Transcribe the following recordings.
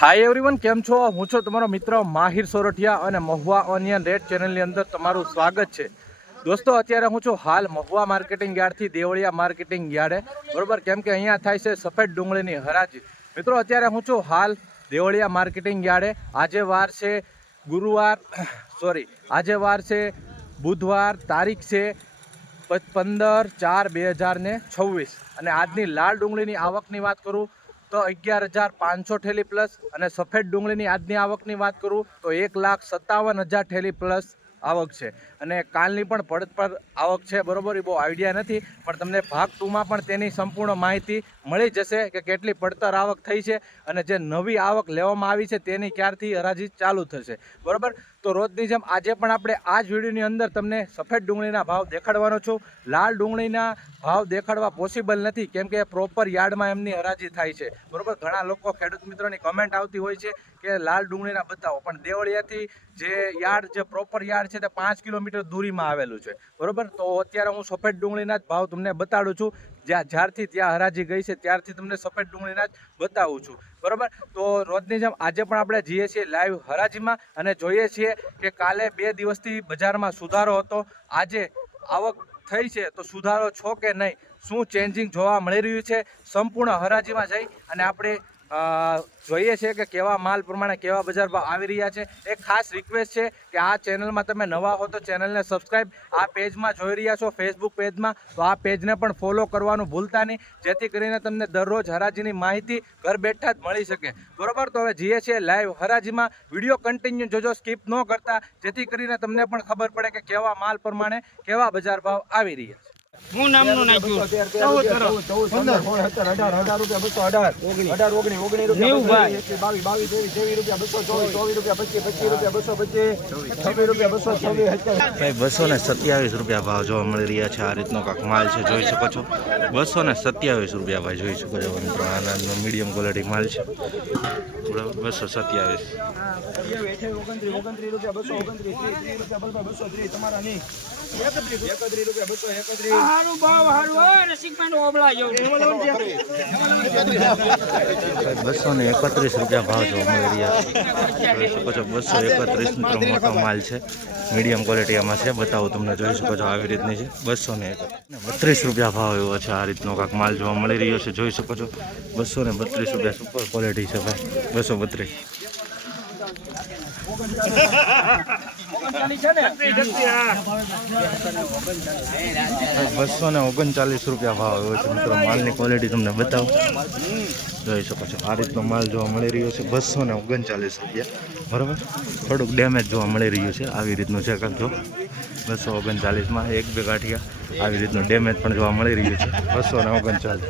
Hi everyone, કેમ છો? હું છું તમારો મિત્ર માહિર સોરઠિયા અને મહુવા ઓનિયન રેટ ચેનલની અંદર તમારું સ્વાગત છે. દોસ્તો, અત્યારે હું છું હાલ મહુવા માર્કેટિંગ યાર્ડથી દેવળિયા માર્કેટિંગ યાર્ડે, બરોબર, કેમ કે અહીંયા થાય છે સફેદ ડુંગળીની હરાજી. મિત્રો, અત્યારે હું છું હાલ દેવળિયા માર્કેટિંગ યાર્ડે. આજે વાર છે આજે વાર છે બુધવાર, તારીખ છે 15/4/2026 અને આજની લાલ ડુંગળીની આવકની વાત કરું તો 11,500 ઠેલી પ્લસ, અને સફેદ ડુંગળીની આજની આવકની વાત કરું તો 1,57,000 ઠેલી પ્લસ આવક છે. અને કાલની પણ પડતર આવક છે, બરોબર. એ બહુ આઈડિયા નથી, પણ તમને ભાગ 2માં પણ તેની સંપૂર્ણ માહિતી મળી જશે કે કેટલી પડતર આવક થઈ છે અને જે નવી આવક લેવામાં આવી છે તેની ક્યારથી હરાજી ચાલુ થશે, બરોબર. તો રોજની જેમ આજે પણ આપણે આ જ વિડીયોની અંદર તમને સફેદ ડુંગળીના ભાવ દેખાડવાનો છું. લાલ ડુંગળીના ભાવ દેખાડવા પોસિબલ નથી, કેમ કે પ્રોપર યાર્ડમાં એમની હરાજી થાય છે, બરોબર. ઘણા લોકો, ખેડૂત મિત્રોની કમેન્ટ આવતી હોય છે કે લાલ ડુંગળીના બતાવો, પણ દેવળિયાથી જે યાર્ડ, જે પ્રોપર યાર્ડ છે તે 5 કિલોમીટર દૂરીમાં આવેલું છે, બરોબર. તો અત્યારે હું સફેદ ડુંગળીના જ ભાવ તમને બતાડું છું. જ્યારથી ત્યાં હરાજી ગઈ છે ત્યારથી તમને સફેદ ડુંગળીના જ બતાવું છું, બરોબર. તો રોજની જેમ આજે પણ આપણે જઈએ છીએ લાઈવ હરાજીમાં અને જોઈએ છીએ કે કાલે 2 દિવસથી બજારમાં સુધારો હતો. આજે આવક થઈ છે તો સુધારો છો કે નહીં, શું ચેન્જિંગ જોવા મળી રહ્યું છે, સંપૂર્ણ હરાજીમાં જઈ અને આપણે જોઈએ છે કે કેવા માલ પ્રમાણે કેવા બજાર ભાવ આવી રહ્યા છે. એક ખાસ રિક્વેસ્ટ છે કે આ ચેનલમાં તમે નવા હો તો ચેનલને સબસ્ક્રાઈબ, આ પેજમાં જોઈ રહ્યા છો ફેસબુક પેજમાં, તો આ પેજને પણ ફોલો કરવાનું ભૂલતા નહીં, જેથી કરીને તમને દરરોજ હરાજીની માહિતી ઘર બેઠા જ મળી શકે, બરોબર. તો હવે જઈએ છીએ લાઈવ હરાજીમાં. વિડીયો કન્ટિન્યુ જોજો, સ્કીપ ન કરતા, જેથી કરીને તમને પણ ખબર પડે કે કેવા માલ પ્રમાણે કેવા બજાર ભાવ આવી રહ્યા છે. હું નામનું નાખ્યું 14 15 16 17 18 રૂપિયા 218 19 રૂપિયા 227 રૂપિયા ભાવ જોવા મળી રહ્યા છે. આ રીતનો કાંક માલ છે, જોઈ શકો છો. 227 રૂપિયા ભાઈ, જોઈ શકો છો મિત્રો. આના મીડિયમ ક્વોલિટી માલ છે, 227. હારું ભાવ હારું હોય રસિકભાઈ નો ઓબળા જેવું 231 રૂપિયા ભાવ જોવા મળી રહ્યા છે, જોઈ શકો છો. 231 મિત્રો મોટો માલ છે, મીડિયમ ક્વોલિટીમાં છે, બતાવું તમને, જોઈ શકો છો. આવી રીતની છે. 232 રૂપિયા ભાવ એવો છે. આ રીતનો કાંક માલ જોવા મળી રહ્યો છે, જોઈ શકો છો. 232 રૂપિયા સુપર ક્વોલિટી છે ભાઈ. 232 239 રૂપિયા ભાવ એવો છે મિત્રો. માલની ક્વોલિટી તમને બતાવો, જોઈ શકો છો. આ રીતનો માલ જોવા મળી રહ્યો છે. 239 રૂપિયા, બરાબર. થોડુંક ડેમેજ જોવા મળી રહ્યું છે, આવી રીતનું છે કાંક. જો 239માં 1-2 ગાંઠિયા આવી રીતનું ડેમેજ પણ જોવા મળી રહ્યું છે. 239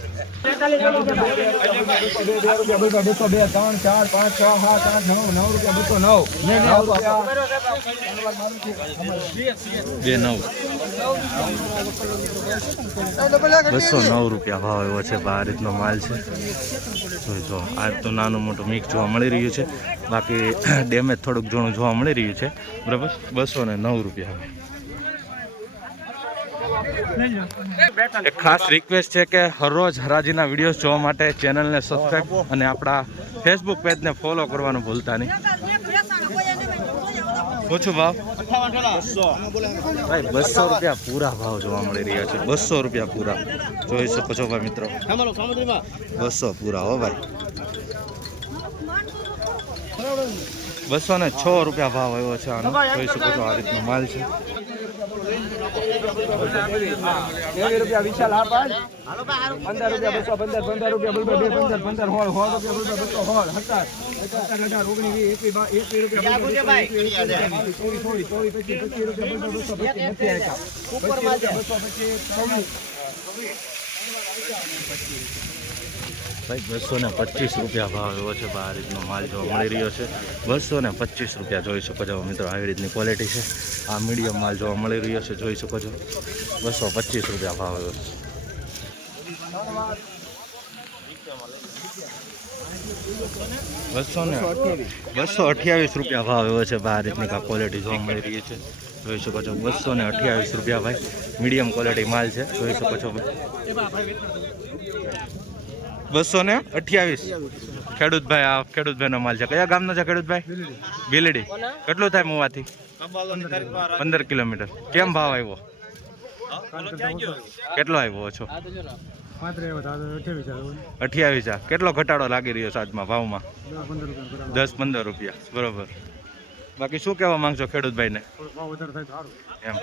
રૂપિયા ભાવ એવો છે. આ રીતનો માલ છે, જો. આ તો નાનું મોટું મિક્સ જોવા મળી રહ્યું છે, બાકી ડેમેજ થોડુંક ઘણું જોવા મળી રહ્યું છે, બરાબર. 209 રૂપિયા. એક ખાસ રિક્વેસ્ટ છે કે હરરોજ હરાજીના વિડીયોઝ જોવા માટે ચેનલને સબસ્ક્રાઈબ અને આપણા ફેસબુક પેજને ફોલો કરવાનું ભૂલતા નહીં. ઓછું ભાવ ભાઈ, 200 રૂપિયા પૂરા ભાવ જોવા મળી રહ્યા છે. 200 રૂપિયા પૂરા, જોઈ શકો છો ભાઈ મિત્રો. 200 પૂરા હો ભાઈ. 206 રૂપિયા ભાવ આવ્યો છે આનો, જોઈ શકો છો. આ રીતનો માલ છે. 20 રૂપિયા વિશાલ આ પાસ 15 રૂપિયા 215 15 રૂપિયા 15 ભાઈ 225 રૂપિયા ભાવ એવો છે. આ રીતનો માલ જોવા મળી રહ્યો છે. 225 રૂપિયા, જોઈ શકો છો મિત્રો. આવી રીતની ક્વોલિટી છે. આ મીડિયમ માલ જોવા મળી રહ્યો છે, જોઈ શકો છો. 225 રૂપિયા ભાવ એવો છે. 228 રૂપિયા ભાવ એવો છે. આ રીતની ક્વોલિટી જોવા મળી રહી છે, જોઈ શકો છો. 228 રૂપિયા ભાઈ, મીડિયમ ક્વોલિટી માલ છે, જોઈ શકો છો. 228 ખેડૂતભાઈ આ ખેડૂતભાઈનો માલ છે. કયા ગામનો છે ખેડૂતભાઈ? ભીલડી. કેટલું થાય મુવાથી? 15 કિલોમીટર. કેમ ભાવ આવ્યો? કેટલો આવ્યો છો? 28. કેટલો ઘટાડો લાગી રહ્યો છે આજમાં ભાવમાં? 10-15 રૂપિયા. બરોબર. બાકી શું કહેવા માંગશો ખેડૂતભાઈને? એમ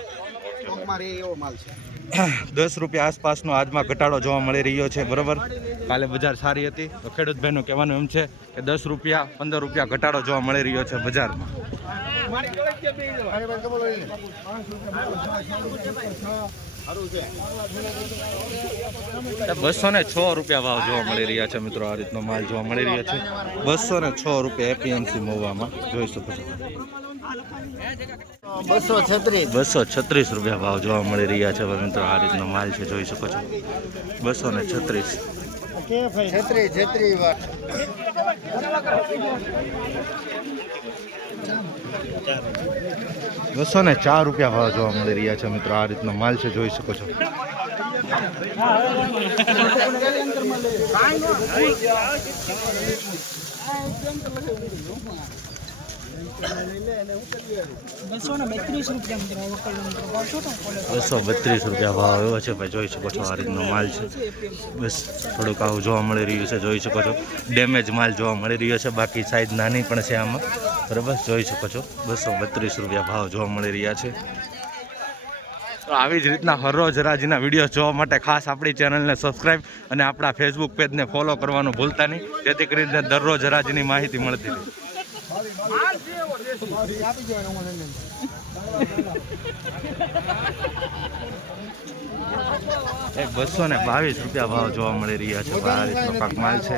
10 રૂપિયા આસપાસનો આજમાં ઘટાડો જોવા મળી રહ્યો છે. બરોબર. કાલે બજાર સારી હતી તો ખેડૂતભાઈનું કહેવાનું એમ છે કે 10 રૂપિયા 15 રૂપિયા ઘટાડો જોવા મળી રહ્યો છે બજારમાં. 206 રૂપિયા ભાવ જોવા મળી રહ્યા છે મિત્રો. આ રીતનો માલ જોવા મળી રહ્યો છે. 206 રૂપિયા એપીએમસી મહુવામાં જોઈ શકો છો. 236 રૂપિયા ભાવ જોવા મળી રહ્યા છે મિત્રો. આ રીતનો માલ છે જોઈ શકો છો. 236. 204 રૂપિયા ભાવ જોવા મળી રહ્યા છે મિત્રો. આ રીતનો માલ છે જોઈ શકો છો. ₹232 ભાવ એવો છે ભાઈ જોઈ શકો છો. આ રીતનો માલ છે. બસ થોડુંક આવું જોવા મળી રહ્યું છે જોઈ શકો છો. ડેમેજ માલ જોવા મળી રહ્યો છે. બાકી સાઈઝ નાની પણ છે આમાં. બરાબર જોઈ શકો છો. ₹232 ભાવ જોવા મળી રહ્યા છે. તો આવી જ રીતના હરરોજ હરાજીના વિડીયો જોવા માટે ખાસ આપણી ચેનલને સબસ્ક્રાઈબ અને આપણા ફેસબુક પેજને ફોલો કરવાનું ભૂલતા નહીં, જેથી કરીને દરરોજ હરાજીની માહિતી મળતી રહે. 222 રૂપિયા ભાવ જોવા મળી રહ્યા છે. આ રીતનો પાક માલ છે.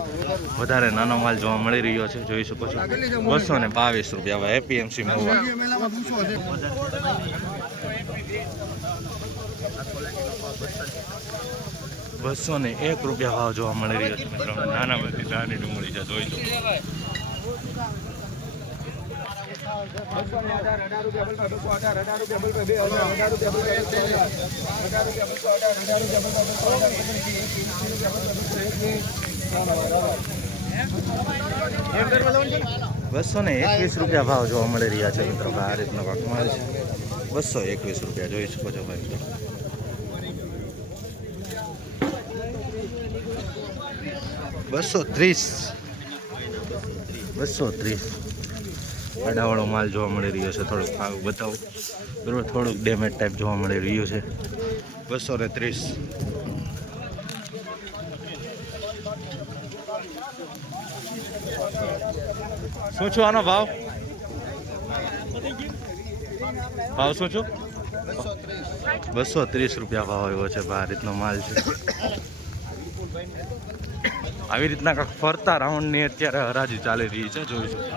વધારે નાનો માલ જોવા મળી રહ્યો છે જોઈ શકો છો. 222 રૂપિયા એપીએમસી મહુવા. 201 રૂપિયા ભાવ જોવા મળી રહ્યો છે મિત્રો. નાની ડુંગળી છે જોઈ શકો. 221 રૂપિયા ભાવ જોવા મળી રહ્યા છે મિત્રો. આ રીતનો પાક માલ છે. 221 રૂપિયા જોઈ શકો છો ભાઈ. 230 આડાવાળો માલ જોવા મળી રહ્યો છે. થોડુંક ભાવ બતાવો બરાબર. થોડુંક ડેમેજ ટાઈપ જોવા મળી રહ્યું છે. 230. શું છું આનો ભાવ? શું છું? 230 રૂપિયા ભાવ આવ્યો છે. આ રીતનો માલ છે. આવી રીતના કાંઈક ફરતા રાઉન્ડની અત્યારે હરાજી ચાલી રહી છે જોઈ શકો.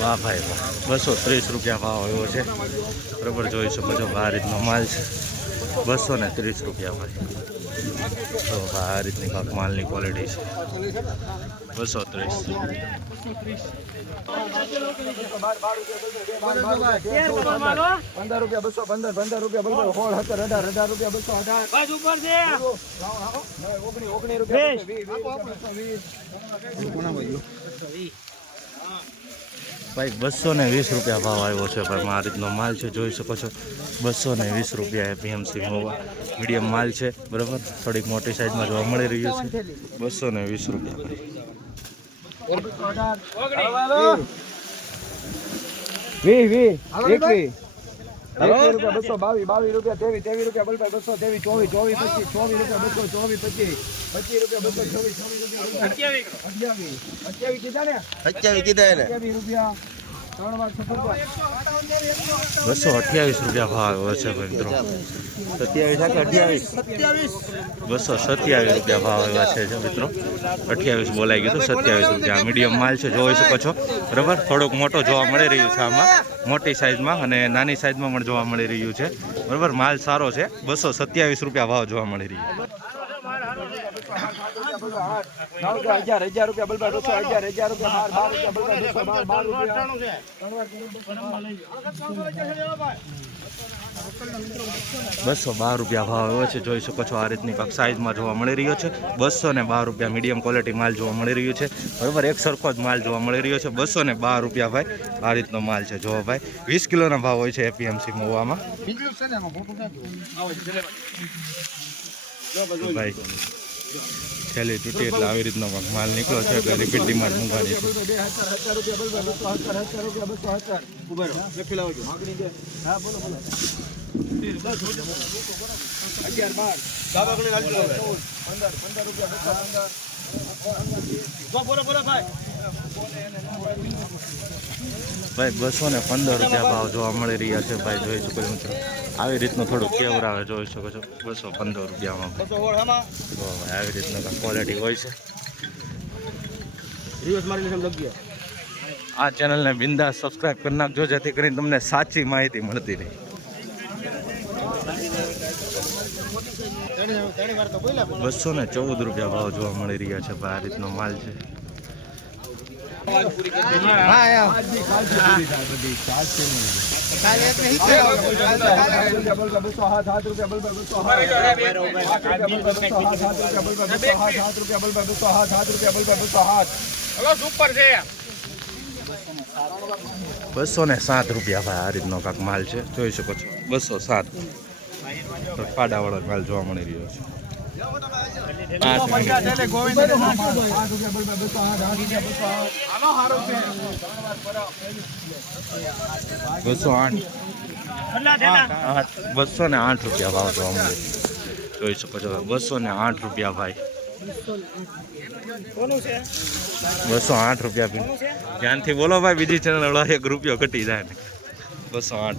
વાહ ભાઈ વાહ. 230 રૂપિયા ભાવ આવ્યો છે બરાબર જોઈ શકો છો. આ રીતનો માલ છે. 230 રૂપિયા ભાઈ. તો આ રીતની કાંક માલની ક્વોલિટી છે. 230. 220 રૂપિયા ભાવ આવ્યો છે ભાઈ. આ રીતનો માલ છે જોઈ શકો છો. 220 રૂપિયા એપીએમસી મહુવા. મીડિયમ માલ છે બરાબર. થોડીક મોટી સાઈઝમાં જોવા મળી રહ્યું છે. 220 રૂપિયા ભાઈ. 22 રૂપિયા 23 રૂપિયા 223 24 રૂપિયા 228 રૂપિયા ભાવ આવ્યો છે ભાઈ મિત્રો. 227 રૂપિયા ભાવ આવ્યા છે મિત્રો. 28 બોલાઈ ગયું. 27 રૂપિયા મીડિયમ માલ છે જોઈ શકો છો બરાબર. થોડોક મોટો જોવા મળી રહ્યું છે આમાં. મોટી સાઈઝમાં અને નાની સાઈઝમાં પણ જોવા મળી રહ્યું છે બરાબર. માલ સારો છે. 227 રૂપિયા ભાવ જોવા મળી રહ્યું. 1000 રૂપિયા બલબા 200 1000 રૂપિયા 12 રૂપિયા 212 રૂપિયા ભાવ આવ્યો છે. જોઈ શકો છો આ રીતની કાંક સાઇઝમાં જોવા મળી રહ્યો છે. 212 રૂપિયા મીડિયમ ક્વોલિટી માલ જોવા મળી રહ્યું છે. બરાબર, એક સરખો જ માલ જોવા મળી રહ્યો છે. 212 રૂપિયા ભાઈ આ રીતનો માલ છે. જોવો ભાઈ 20 કિલોના ભાવ હોય છે એપીએમસી મહુવામાં. ભાઈ છેલ્લી તૂટી એટલે આવી રીતનો માલ નીકળ્યો છે એટલે રિપીટ ડિમાન્ડ મૂકવાની છે. 215 રૂપિયા ભાવ જોવા મળી રહ્યા છે. ભાઈ જોઈ શકો છો મિત્રો આવી રીતનું થોડું કેવર આવે જોઈ શકો છો. 215 રૂપિયામાં તો ભાઈ આવી રીતનું ક્વોલિટી હોય છે. આ ચેનલને બિંદાસ સબસ્ક્રાઇબ કરી નાખજો જેથી કરીને તમને સાચી માહિતી મળતી રહે. 214 રૂપિયા ભાવ જોવા મળી રહ્યા છે. ભાઈ આ રીતનો માલ છે. બસો ને 7 રૂપિયા ભાઈ આ રીતનો કાંક માલ છે. જોઈ શકો છો 207 પાડાવાળો માલ જોવા મળી રહ્યો છે. 208 રૂપિયા ભાવ જોવા મળે. જોઈ શકો છો 208 રૂપિયા ભાઈ. 208 રૂપિયા ધ્યાનથી બોલો ભાઈ, બીજી ચેનલ વાળા 1 રૂપિયો ઘટી જાય ને. 208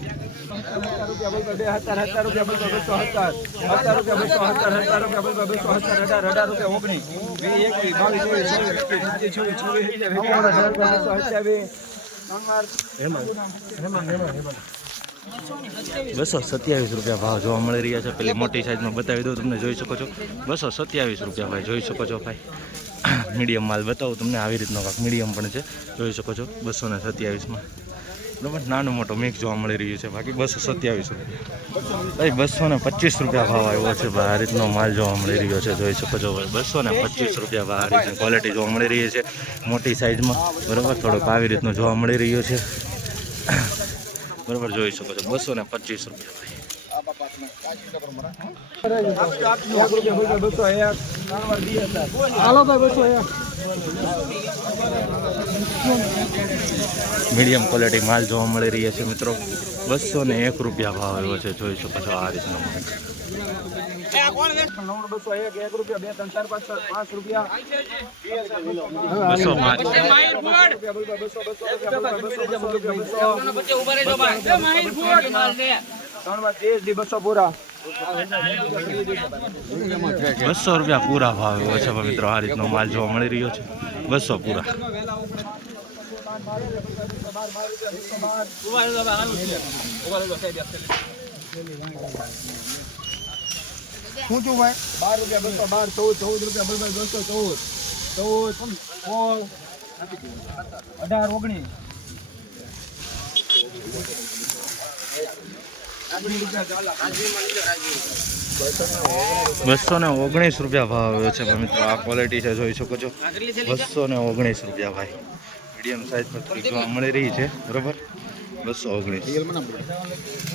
227 રૂપિયા ભાવ જોવા મળી રહ્યા છે. પેલી મોટી સાઈઝમાં બતાવી દઉં તમને. જોઈ શકો છો 227 રૂપિયા ભાઈ. જોઈ શકો છો ભાઈ મીડિયમ માલ બતાવું તમને. આવી રીતનો કાંક મીડિયમ પણ છે. જોઈ શકો છો 227માં બરાબર. નાનું મોટો મિક્સ જોવા મળી રહ્યું છે. બાકી 227 રૂપિયા ભાઈ. 225 રૂપિયા ભાવ આવ્યો છે ભાઈ. આ રીતનો માલ જોવા મળી રહ્યો છે. જોઈ શકો છો ભાઈ 225 રૂપિયા ભાવ. આ રીતની ક્વોલિટી જોવા મળી રહી છે મોટી સાઈઝમાં બરાબર. થોડુંક આવી રીતનું જોવા મળી રહ્યું છે બરાબર. જોઈ શકો છો 225 રૂપિયા ભાઈ. મીડિયમ ક્વોલિટી માલ જોવા મળી રહી છે મિત્રો. 201 રૂપિયા ભાવ આવ્યો છે. જોઈ શકો છો આ રીતનો માલ. 200 રૂપિયા પૂરા ભાવ આવ્યો છે મિત્રો. આ રીતનો માલ જોવા મળી રહ્યો છે. 200 પૂરા. શું છું ભાઈ 12 રૂપિયા 212 14 રૂપિયા 219 રૂપિયા ભાવ આવ્યો છે મિત્રો. આ ક્વોલિટી છે જોઈ શકો છો. 219 રૂપિયા ભાઈ. મીડિયમ સાઈઝ પર જોવા મળી રહી છે બરોબર. 219